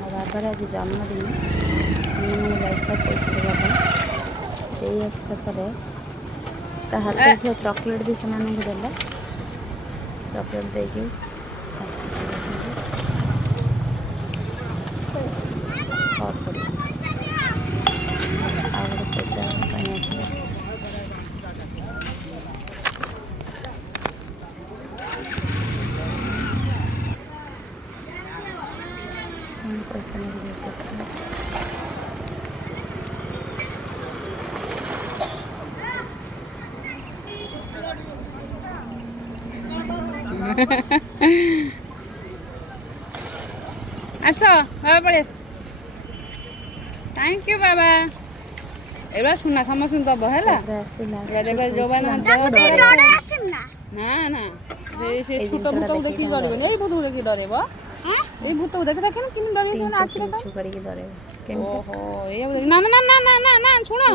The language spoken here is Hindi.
ବାବାର ଆଜି ଜନ୍ମଦିନ ମାନେ ଯାଇଥିଲା ପଇସା ଦେବା ପାଇଁ ଦେଇ ଆସିଲା ପରେ ତା ହାତରେ ଥିବା ଚକୋଲେଟ୍ ବି ସେମାନଙ୍କୁ ଦେଲା ଚକୋଲେଟ୍ ଦେଇକି ସର୍ଟ କରିବ ଆଉ ଗୋଟେ ପଇସା ପାଇଁ ଆସିଲା पैसा नहीं अच्छा बाबा पड़े थैंक यू बाबा एबा सुना समस्त दब हैला जो ना ना से छोट भूत देखि डरबे नहीं भूत देखि डरेबो ए भूत देख देख कि डरे आखि करके डरे ओहो ए ना ना ना ना ना ना सुनो